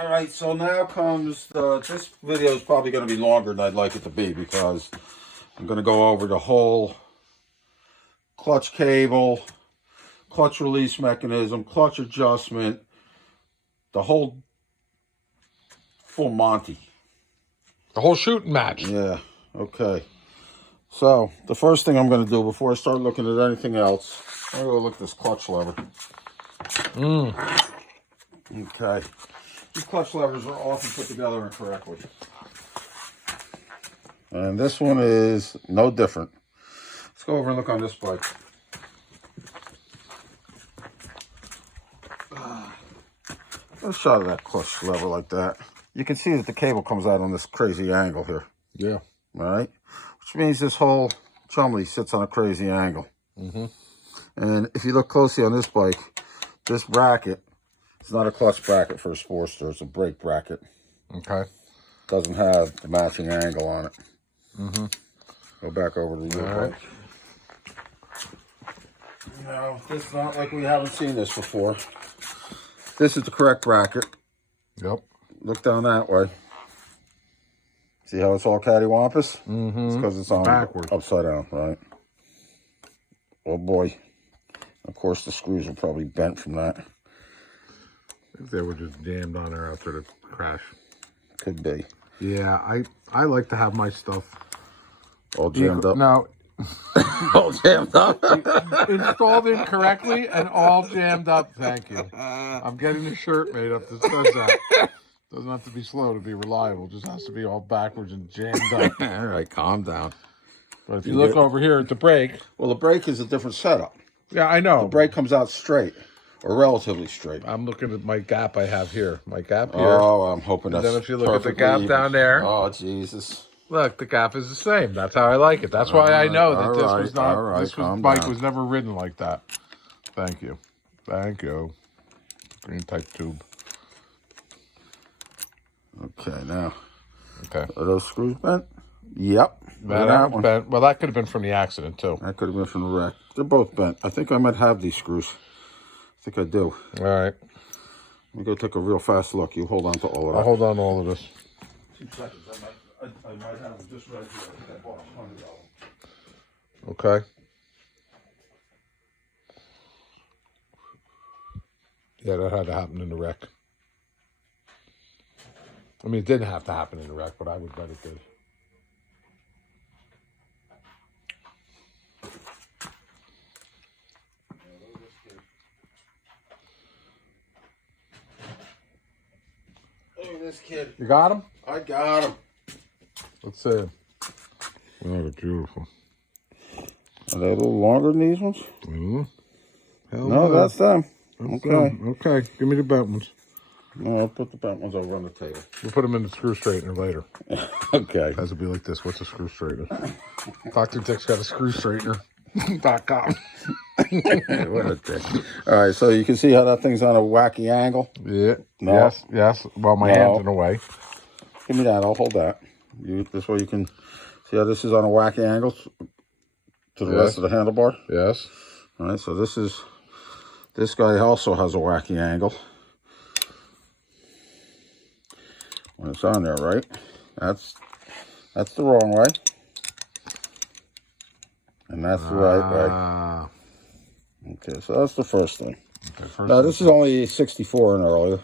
All right, so now comes this video is probably going to be longer than I'd like it to be because I'm going to go over the whole clutch cable, clutch release mechanism, clutch adjustment, the whole full Monty. The whole shooting match. Yeah, okay. So, the first thing I'm going to do before I start looking at anything else, I'm going to look at this clutch lever. Okay. These clutch levers are often put together incorrectly. And this one is no different. Let's go over and look on this bike. Let's shot of that clutch lever like that. You can see that the cable comes out on this crazy angle here. Yeah. All right? Which means this whole chumley sits on a crazy angle. And if you look closely on this bike, this bracket, it's not a clutch bracket for a Sportster. It's a brake bracket. Okay. Doesn't have the matching angle on it. Go back over to your bike. No, this is not like we haven't seen this before. This is the correct bracket. Yep. Look down that way. See how it's all cattywampus? It's because it's on Backward. upside down, right? Oh boy. Of course, the screws are probably bent from that. They were just jammed on there after the crash. Could be. Yeah, I like to have my stuff All jammed up. now All jammed up. installed incorrectly and all jammed up. Thank you. I'm getting a shirt made up that says that. Doesn't have to be slow to be reliable. Just has to be all backwards and jammed up. All right, calm down. But if you look over here at the brake, Well, the brake is a different setup. yeah, I know. The brake comes out straight, or relatively straight. I'm looking at my gap I have here. My gap here. Oh, I'm hoping that's then if you look at the perfectly gap even. down there. Oh, Jesus. Look, the gap is the same. That's how I like it. That's why I know that this was not. all right, This was, calm bike down. was never ridden like that. Thank you. Thank you. Green type tube. Okay, now, Okay. are those screws bent? Yep. Look at That one. bent. Well, that could have been from the accident too. That could have been from the wreck. They're both bent. I think I might have these screws. I think I do. All right. Let me go take a real fast look. You hold on to all of that. I'll hold on to all of this. 2 seconds. I might have them just right here. I think I bought 100 of them. Okay. Yeah, that had to happen in the wreck. I mean, it didn't have to happen in the wreck, but I would bet it did. Look at this kid. You got him? I got him. Let's see. Oh, they're beautiful. Are they a little longer than these ones? Hell No, that's them. That's Okay. them. Okay, give me the bent ones. No, I'll put the bent ones over on the table. We'll put them in the screw straightener later. Okay. Guys will be like this. What's a screw straightener? Dr. Dick's got a screw straightener.com. What a dick. All right, so you can see how that thing's on a wacky angle. Yeah. No. Yes. Yes. Well, my No. hand's in the way. Give me that. I'll hold that. This way you can see how this is on a wacky angle to the rest of the handlebar. Yes. All right, so this guy also has a wacky angle. When it's on there, right? That's the wrong way. And that's the right way. Okay, so that's the first thing. Okay, Now, this is only 64 and earlier,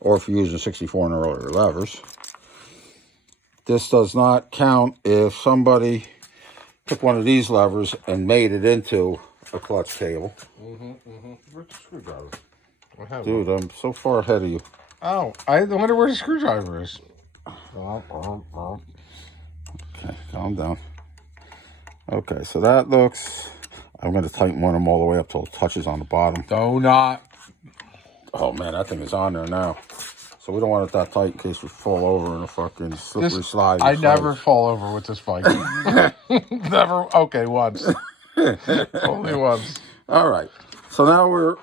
or if you're using 64 and earlier levers. This does not count if somebody took one of these levers and made it into a clutch cable. Where's the screwdriver? I have Dude, I'm so far ahead of you. Oh, I wonder where the screwdriver is. Okay, calm down. Okay, so that looks... I'm going to tighten one of them all the way up till it touches on the bottom. Do not. Oh, man, that thing is on there now. So we don't want it that tight in case we fall over in a fucking slippery slide. I never fall over with this bike. Never. Okay, once. Only once. All right. So now we're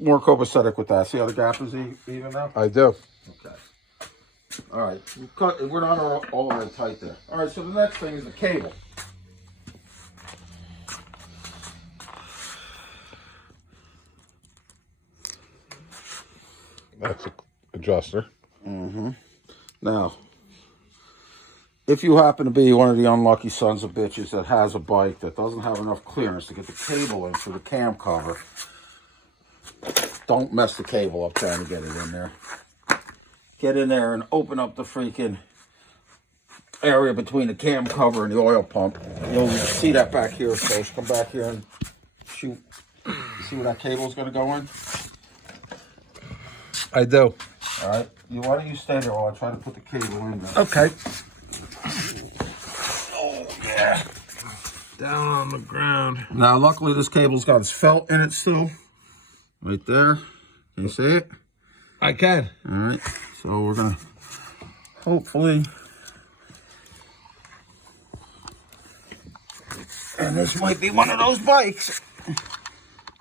more copacetic with that. See how the gap is even now? I do. Okay. All right. We're not all the way tight there. All right, so the next thing is the cable. adjuster. Now, if you happen to be one of the unlucky sons of bitches that has a bike that doesn't have enough clearance to get the cable in for the cam cover, don't mess the cable up trying to get it in there. Get in there and open up the freaking area between the cam cover and the oil pump. You'll see that back here, folks. Come back here and shoot. See where that cable's going to go in? I do. All right. Why don't you stay there while I try to put the cable in there? Okay. Oh, yeah. Down on the ground. Now, luckily, this cable's got its felt in it still. Right there. Can you see it? I can. All right. So we're going to hopefully... And this might be one of those bikes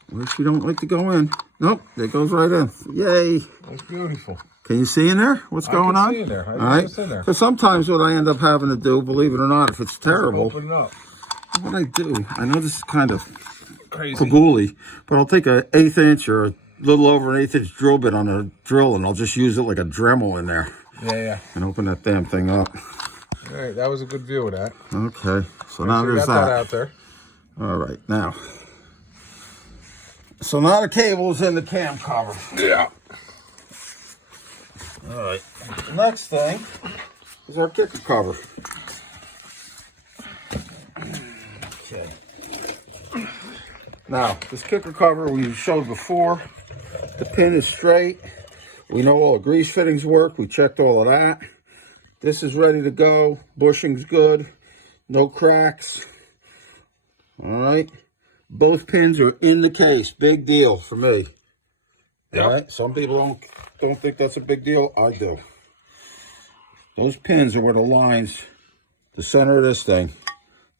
which we don't like to go in. Nope, it goes right in. Yay. That's beautiful. Can you see in there what's going on? I can see in there. All right. Because sometimes what I end up having to do, believe it or not, if it's terrible, Open it up. what I do, I know this is kind of Crazy. cagouli, but I'll take an 1/8 inch or a little over an 1/8 inch drill bit on a drill and I'll just use it like a Dremel in there Yeah. and open that damn thing up. All right, that was a good view of that. Okay, so now So we there's got that. out there. All right, now. So now the cable is in the cam cover. Yeah. All right. The next thing is our kicker cover. Okay. Now, this kicker cover we showed before. The pin is straight. We know all the grease fittings work. We checked all of that. This is ready to go. Bushing's good. No cracks. All right. Both pins are in the case. Big deal for me. Yep. All right. Some people don't think that's a big deal. I do. Those pins are where the lines, the center of this thing,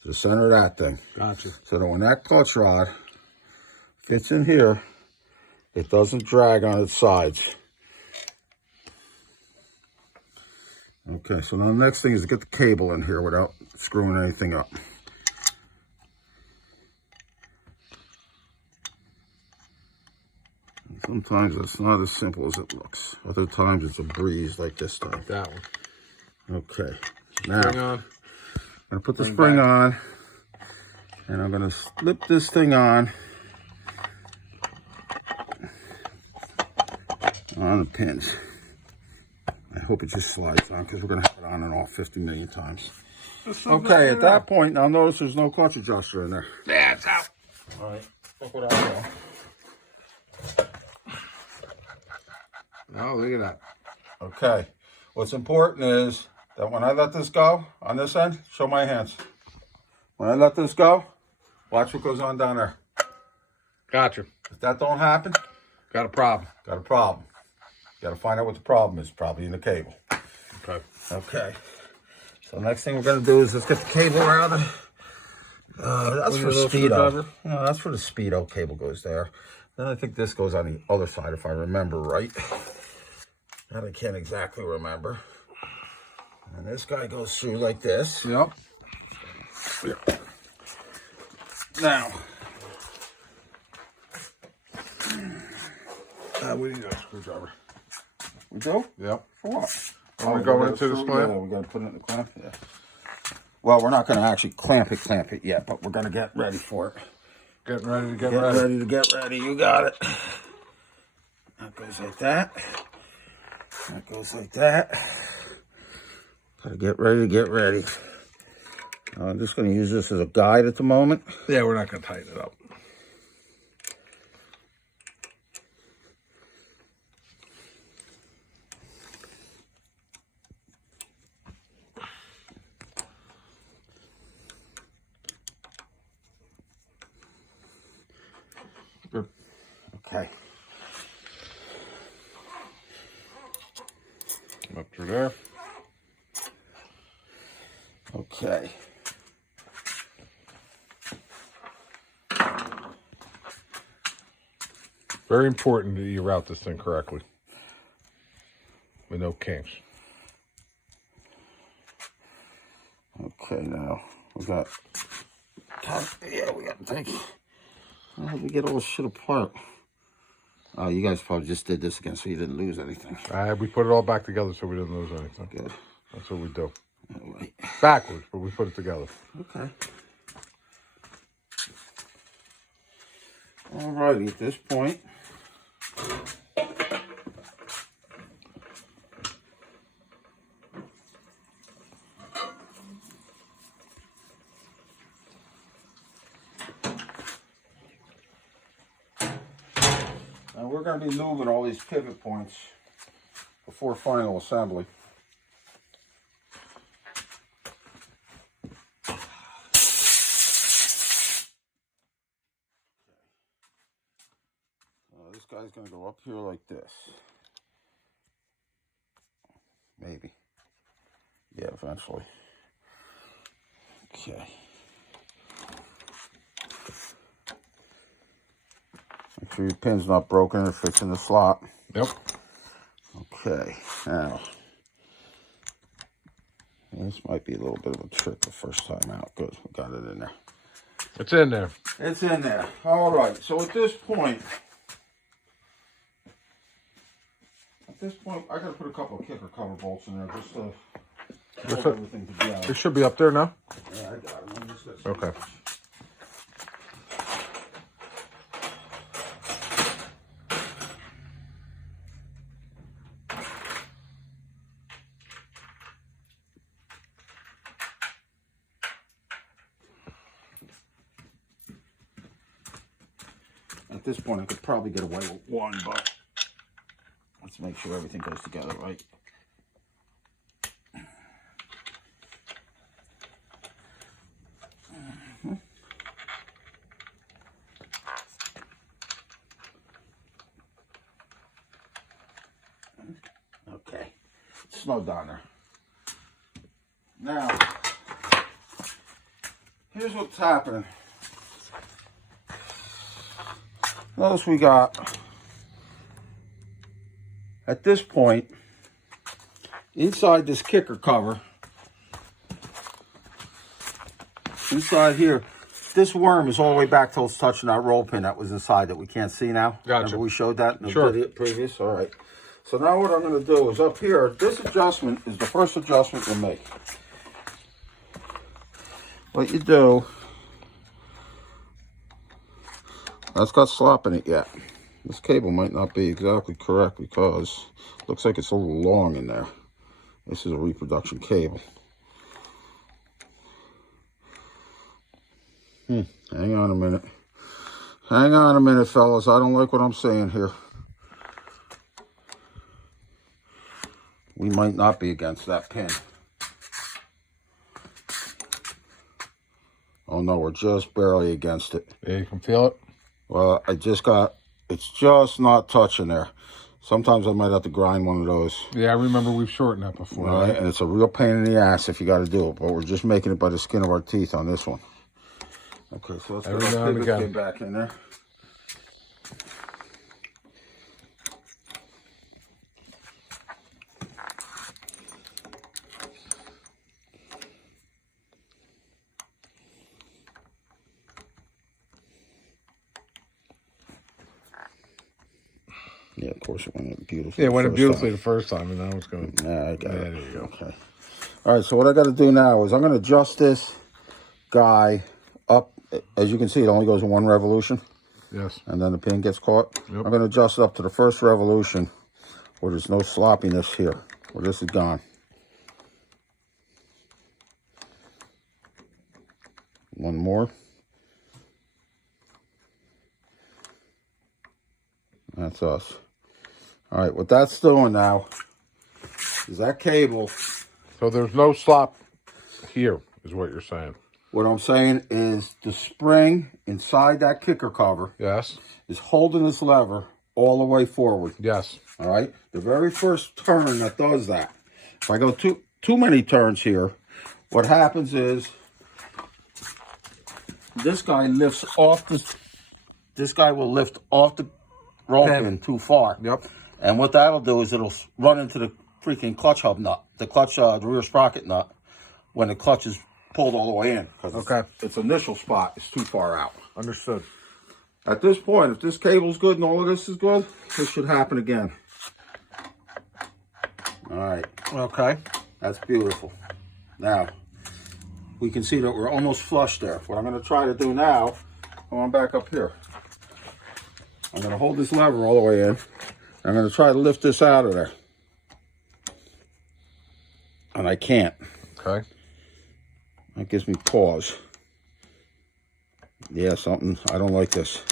to the center of that thing. Gotcha. So that when that clutch rod fits in here, it doesn't drag on its sides. Okay, so now the next thing is to get the cable in here without screwing anything up. Sometimes it's not as simple as it looks. Other times it's a breeze like this time. That one. Okay, now Bring I'm on. going to put the spring on, and I'm going to slip this thing on the pins. I hope it just slides on because we're going to have it on and off 50 million times. Okay, at that point, now notice there's no clutch adjuster in there. Yeah, it's out. All right, look what I know. Oh, look at that. Okay, what's important is that when I let this go on this end, show my hands. When I let this go, watch what goes on down there. Gotcha. If that don't happen, Got a problem. got a problem. Got to find out what the problem is, probably in the cable. Okay. Okay. So next thing we're going to do is let's get the cable out of that's for Speedo. No, that's for the Speedo. Cable goes there. Then I think this goes on the other side, if I remember right. That I can't exactly remember. And this guy goes through like this. Yep. Now, We need a screwdriver. we do? Yep. For what? Are we going into this clamp? Yeah, we're going to put it in the clamp. Yeah. Well, we're not going to actually clamp it yet, but we're going to get ready for it. Getting ready to get Get ready. ready to get ready. You got it. That goes like that. That goes like that. Gotta get ready to get ready. I'm just going to use this as a guide at the moment. Yeah, we're not going to tighten it up. Good. Okay. Up through there. Okay. Very important that you route this thing correctly. With no kinks. Okay, now we got. Yeah, we got to take. How did we get all this shit apart? Oh, you guys probably just did this again so you didn't lose anything. We put it all back together so we didn't lose anything. Good. That's what we do. All right. Backwards, but we put it together. Okay. All righty, at this point, now we're going to be moving all these pivot points before final assembly. This guy's going to go up here like this. Maybe. Yeah, eventually. Okay. Make sure your pin's not broken or fits in the slot. Yep. Okay. Now, this might be a little bit of a trick the first time out. Good. We got it in there. It's in there. It's in there. All right. So at this point, I got to put a couple of kicker cover bolts in there just to hold everything together. It should be up there now. Yeah, I got it. Okay. At this point, I could probably get away with one, but let's make sure everything goes together right. Okay, it's snowed down there. Now, here's what's happening. Notice we got, at this point, inside this kicker cover, inside here, this worm is all the way back till it's touching that roll pin that was inside that we can't see now. Gotcha. Remember we showed that in the Sure. video previous? All right. So now what I'm going to do is up here, this adjustment is the first adjustment you make. What you do, that's got slop in it yet. This cable might not be exactly correct because it looks like it's a little long in there. This is a reproduction cable. Hang on a minute. Hang on a minute, fellas. I don't like what I'm saying here. We might not be against that pin. Oh no, we're just barely against it. Yeah, you can feel it. Well, it's just not touching there. Sometimes I might have to grind one of those. Yeah, I remember we've shortened that before. Right? And it's a real pain in the ass if you got to do it. But we're just making it by the skin of our teeth on this one. Okay, so let's get our pivot pin back in there. Yeah, of course it went in beautifully. Yeah, it went in beautifully the first time, and now it's going. Yeah, I got it. There you go. Okay. All right, so what I got to do now is I'm going to adjust this guy up. As you can see, it only goes in one revolution. Yes. And then the pin gets caught. Yep. I'm going to adjust it up to the first revolution where there's no sloppiness here, where this is gone. One more. That's us. All right, what that's doing now is that cable. So there's no slop here, is what you're saying. What I'm saying is the spring inside that kicker cover Yes. is holding this lever all the way forward. Yes. All right? The very first turn that does that. If I go too many turns here, what happens is this guy lifts off this guy will lift off the roll pin too far. Yep. And what that'll do is it'll run into the freaking clutch hub nut, the rear sprocket nut, when the clutch is pulled all the way in. Okay. Its initial spot is too far out. Understood. At this point, if this cable's good and all of this is good, this should happen again. All right. Okay. That's beautiful. Now, we can see that we're almost flush there. What I'm going to try to do now, come on back up here. I'm going to hold this lever all the way in. I'm going to try to lift this out of there. And I can't. Okay. That gives me pause. Yeah, something. I don't like this.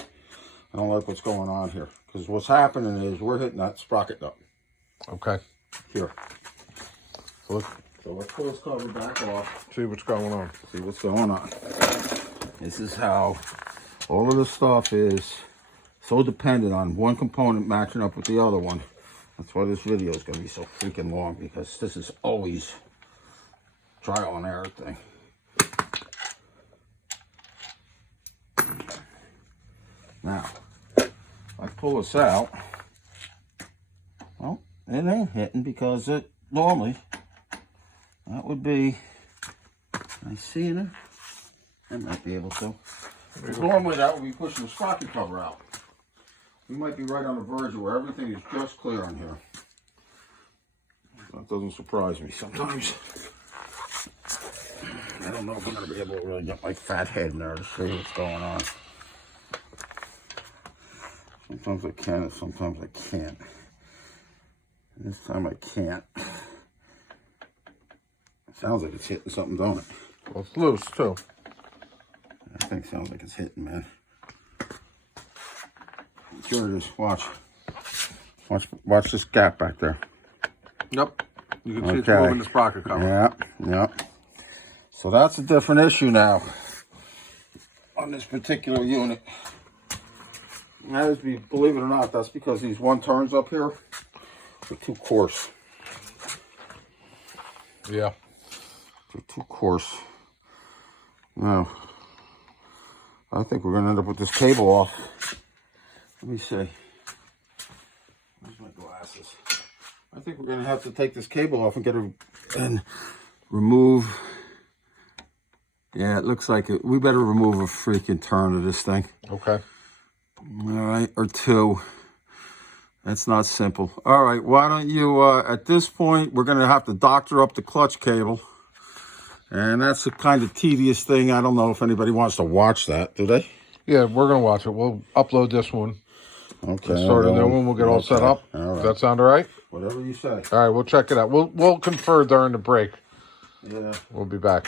I don't like what's going on here. Because what's happening is we're hitting that sprocket nut. Okay. Here. So let's pull this cover back off. see what's going on. See what's going on. This is how all of this stuff is so dependent on one component matching up with the other one. That's why this video is going to be so freaking long, because this is always trial and error thing. Now, if I pull this out, well, it ain't hitting because it normally, that would be, can I see it? I might be able to. Because normally that would be pushing the sprocket cover out. We might be right on the verge where everything is just clear on here. That doesn't surprise me sometimes. I don't know if I'm going to be able to really get my fat head in there to see what's going on. Sometimes I can and sometimes I can't. And this time I can't. It sounds like it's hitting something, don't it? Well, it's loose too. I think it sounds like it's hitting, man. Sure it is. Watch this gap back there. Yep. You can see it's moving the sprocket cover. Yeah. So that's a different issue now on this particular unit. And that is, believe it or not, that's because these one turns up here are too coarse. Yeah. They're too coarse. Now, I think we're going to end up with this cable off. Let me see. Where's my glasses? I think we're going to have to take this cable off and remove. Yeah, it looks like it. We better remove a freaking turn of this thing. Okay. All right, or two. That's not simple. All right, why don't you, at this point, we're going to have to doctor up the clutch cable. And that's a kind of tedious thing. I don't know if anybody wants to watch that, do they? Yeah, we're going to watch it. We'll upload this one. Okay. Start a new one. We'll get all set up. All right. Does that sound all right? Whatever you say. All right, we'll check it out. We'll confer during the break. Yeah. We'll be back.